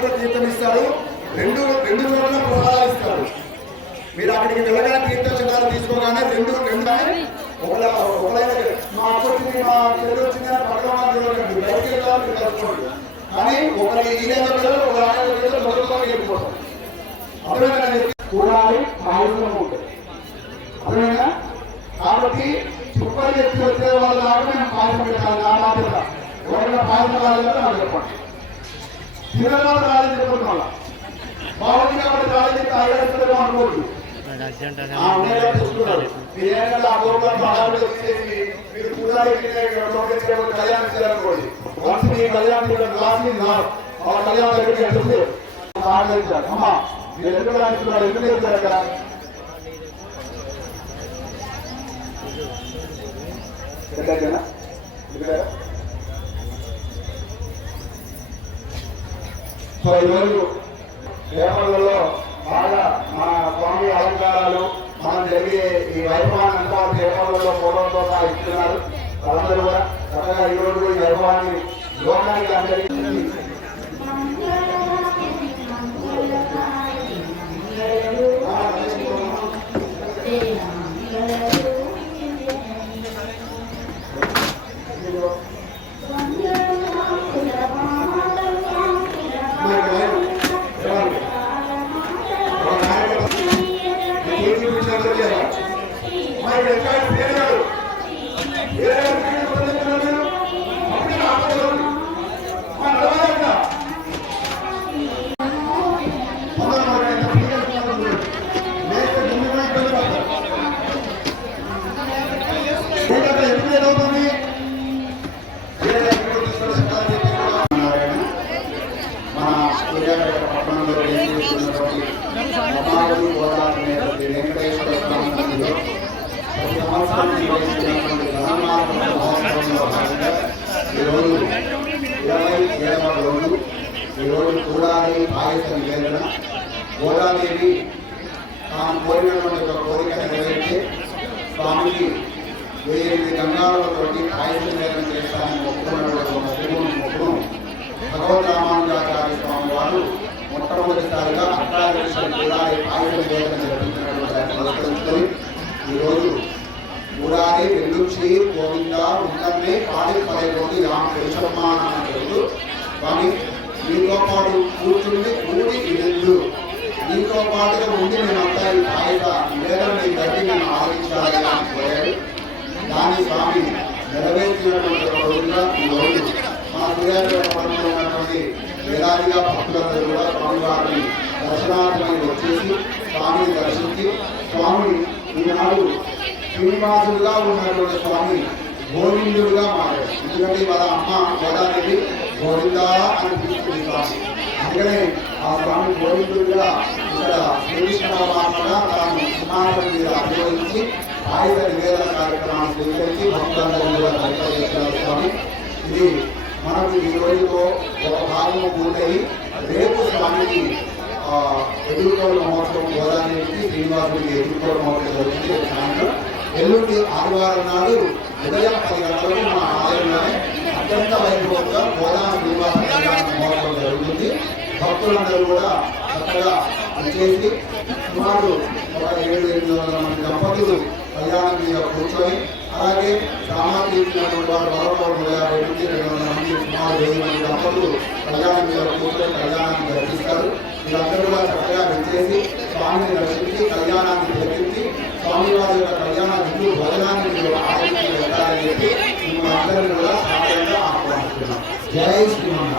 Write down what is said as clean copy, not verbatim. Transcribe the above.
పూట తీర్థం ఇస్తాడు, రెండు రోజుల ప్రసాదాలు ఇస్తాడు. మీరు అక్కడికి వెళ్ళగానే తీర్థ చిత్రాలు తీసుకోగానే రెండు ఒకలైన మా అక్క వచ్చింది, మా చెల్లి వచ్చింది అని పక్కన వాళ్ళు బయటికి వెళ్ళాలి మీరు కలుసుకోండి. కానీ ఒకరికి ఈ నెల ఒక ఆయన మొదలుకొని వెళ్ళిపోతాం. అర్థమైనా కూడాలి ఆయుధం ఉంటుంది. అర్థమైనా కాబట్టి చుక్కలు చెప్పి వచ్చే వాళ్ళు కాబట్టి మేము పాయసం పెట్టాలి. నా బాధ్యత ఎవరైనా పాయసం రాలేదో నాకు చెప్పండి. తినలో రాలేదు చెప్పండి. మళ్ళా బాగుంది కాబట్టి రాలేదు చెప్తే అయ్యేస్తారేమో అనుకోండి. మీరు కూడా కళ్యాణం చేయాలనుకోండి. వన్స్ మీ కళ్యాణం కళ్యాణం దగ్గరికి వెళ్తుంది. అమ్మా మీరు ఎందుకు రాస్తున్నారు, ఎందుకు వెళ్తారు అక్కడ? సో ఈరోజు దేవాలలో బాగా మన స్వామి అలంకారాలు మనం జరిగే ఈ వైభవాన్ని అంతా దేవాలలో ఫోటోలతో ఇస్తున్నారు. వాళ్ళందరూ కూడా చక్కగా ఈ రోజు ఈ వైభవాన్ని లోకానికి అందరికీ ఈరోజు కూడాలి పాయసం నివేదన. గోదాదేవి తాను కోరినటువంటి ఒక కోరిక నెరవేర్చి స్వామికి 1000 గంగాలతోటి పాయసం నివేదన చేస్తానని మొక్కుకున్నటువంటి మొక్కును భగవద్రామానుజాచార్య స్వామి వారు మొట్టమొదటిసారిగా అష్టాదశ కూడాలి పాయసం నివేదన నిర్వహించినటువంటి ఈరోజు కూడాలి వెల్లుచి గోవింద ఉన్నమే పాడి పదవి రామ తెలుసమ్మాను స్వామి నీతో పాటు కూర్చుండి కూడి ఇల్లు నీతో పాటుగా ఉండి మేమంతా ఈ పాయస నివేదన నీ గట్టి మేము ఆలోచించాలి అని కోరాడు. దాని స్వామి నెరవేర్చినటువంటి ఒక రోజుగా ఈ రోజు మా సూర్యాపేట పట్టణంలో ఉన్నటువంటి వేలాదిగా భక్తులందరూ కూడా స్వామివారిని దర్శనార్థమై వచ్చేసి స్వామిని దర్శించి స్వామిని ఈనాడు శ్రీనివాసులుగా ఉన్నటువంటి స్వామి గోవిందుడుగా మారాడు. ఎందుకంటే వాళ్ళ అమ్మ గోదాదేవి గోవిందా అని పిలుస్తుంది స్వామి. అందుకనే ఆ స్వామి గోవిందుడుగా ఇక్కడ శ్రీకృష్ణగా తాను సింహాసనం మీద అభివహించి ఆయుధ నివేదన కార్యక్రమాన్ని స్వీకరించి భక్తులందరూ కూడా చేస్తున్నారు స్వామి. ఇది మనకు ఈ రోజుతో ఒక భాగము పూర్తయి రేపు స్వామికి ఎదుర్కోవల మహోత్సవం గోదాదేవికి శ్రీనివాసుడికి ఎదుర్కోవల మహోత్సవం జరుగుతుంది సాయంత్రం. ఎల్లుండి ఆదివారం నాడు ఉదయం 10 గంటలకు మన ఆలయంలోనే అత్యంత వైభవంగా గోదావరి శ్రీనివాస మహోత్సవం జరుగుతుంది. భక్తులందరూ కూడా చక్కగా చేసి సుమారు ఒక 700-800 మంది దంపతులు కళ్యాణం మీద కూర్చొని, అలాగే సామాజికటువంటి వారు 150 నుంచి 200 మంది సుమారు 1000 మంది దంపతులు కళ్యాణం మీద కూర్చొని కళ్యాణాన్ని జరిపిస్తారు. వీళ్ళందరూ కూడా చక్కగా విచ్చేసి స్వామిని దర్శించి కళ్యాణాన్ని జరిపించి స్వామివారి యొక్క కళ్యాణ విధులు భోజనాన్ని మీరు ఆలోచించి వెళ్ళాలని చెప్పి మిమ్మల్ని అందరినీ కూడా సాధారణంగా ఆహ్వానిస్తున్నాం. జై శ్రీరామ్.